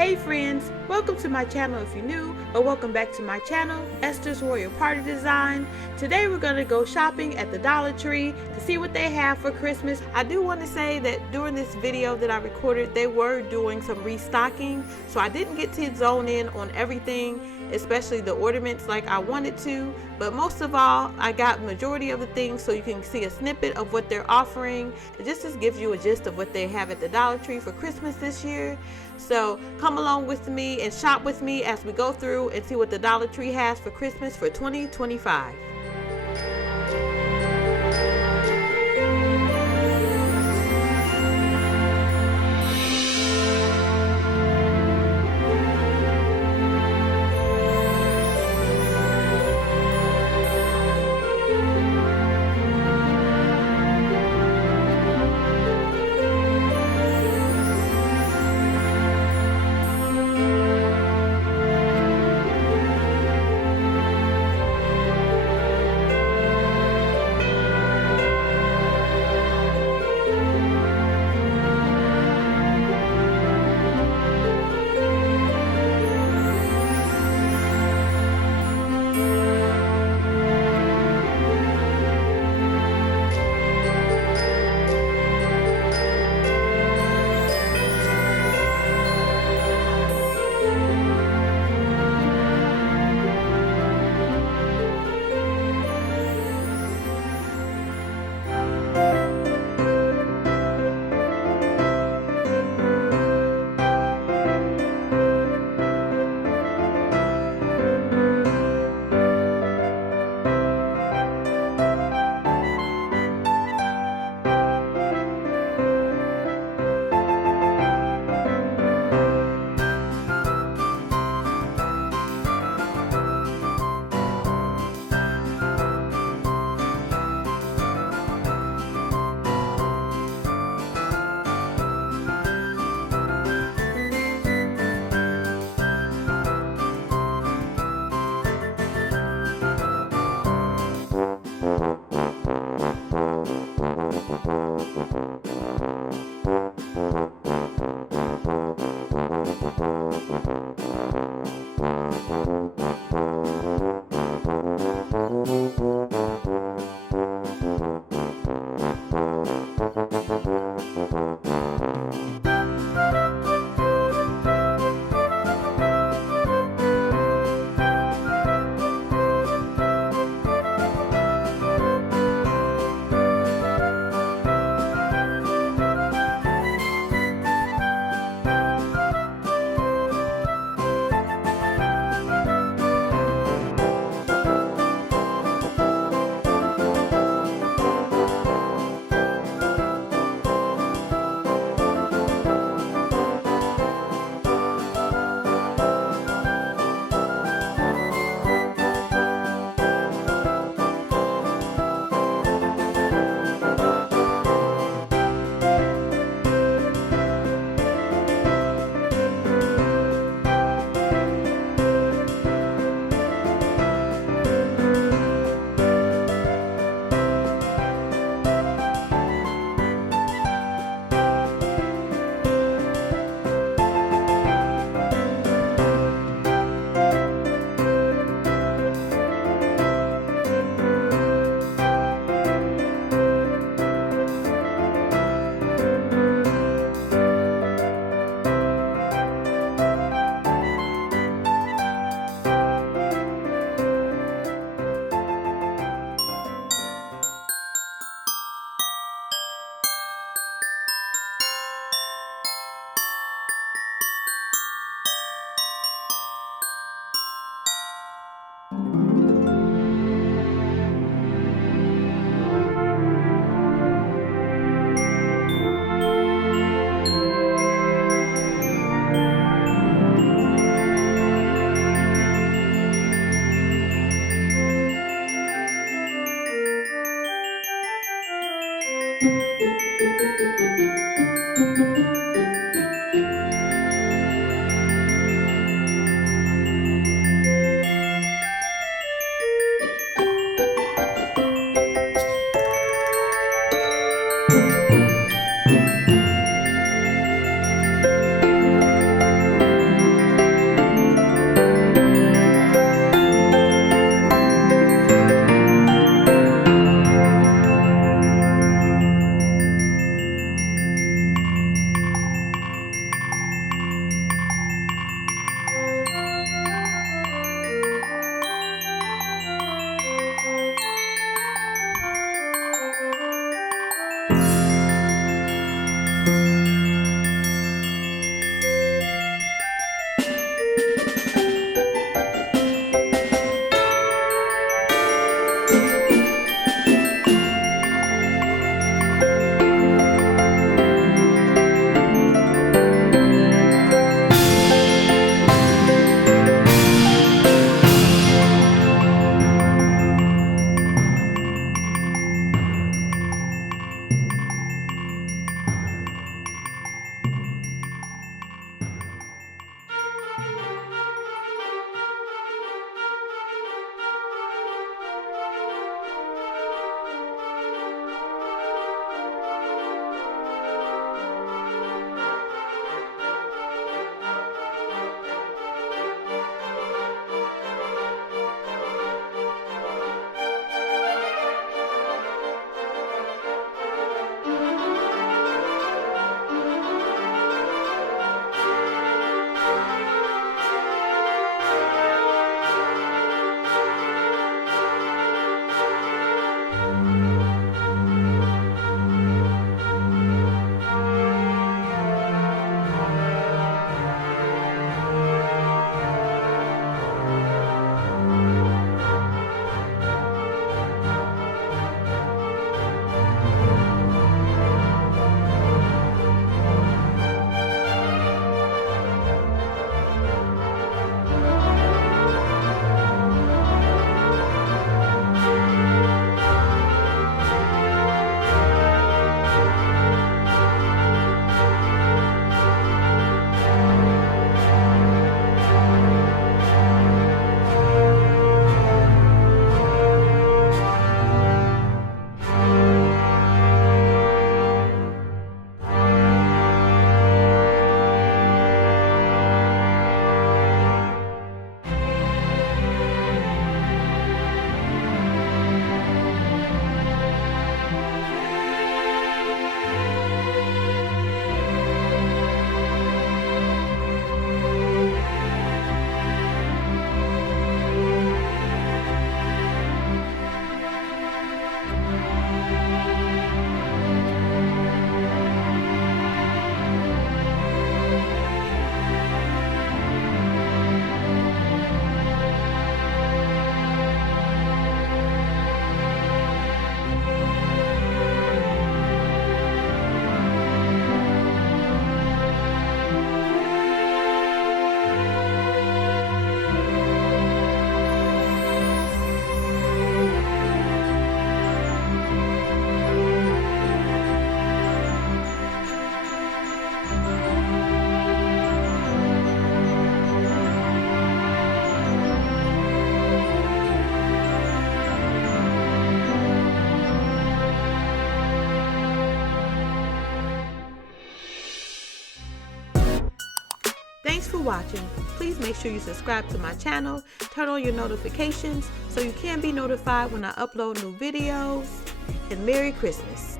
Hey friends, welcome to my channel if you're new, or welcome back to my channel, Esther's Royal Party Design. Today we're going to go shopping at the Dollar Tree to see what they have for Christmas. I do want to say that during this video that I recorded, they were doing some restocking, so I didn't get to zone in on everything, especially the ornaments like I wanted to, but most of all I got majority of the things so you can see a snippet of what they're offering. It just gives you a gist of what they have at the Dollar Tree for Christmas this year. So come along with me and shop with me as we go through and see what the Dollar Tree has for Christmas for 2025. for watching. Please make sure you subscribe to my channel, turn on your notifications so you can be notified when I upload new videos, and Merry Christmas.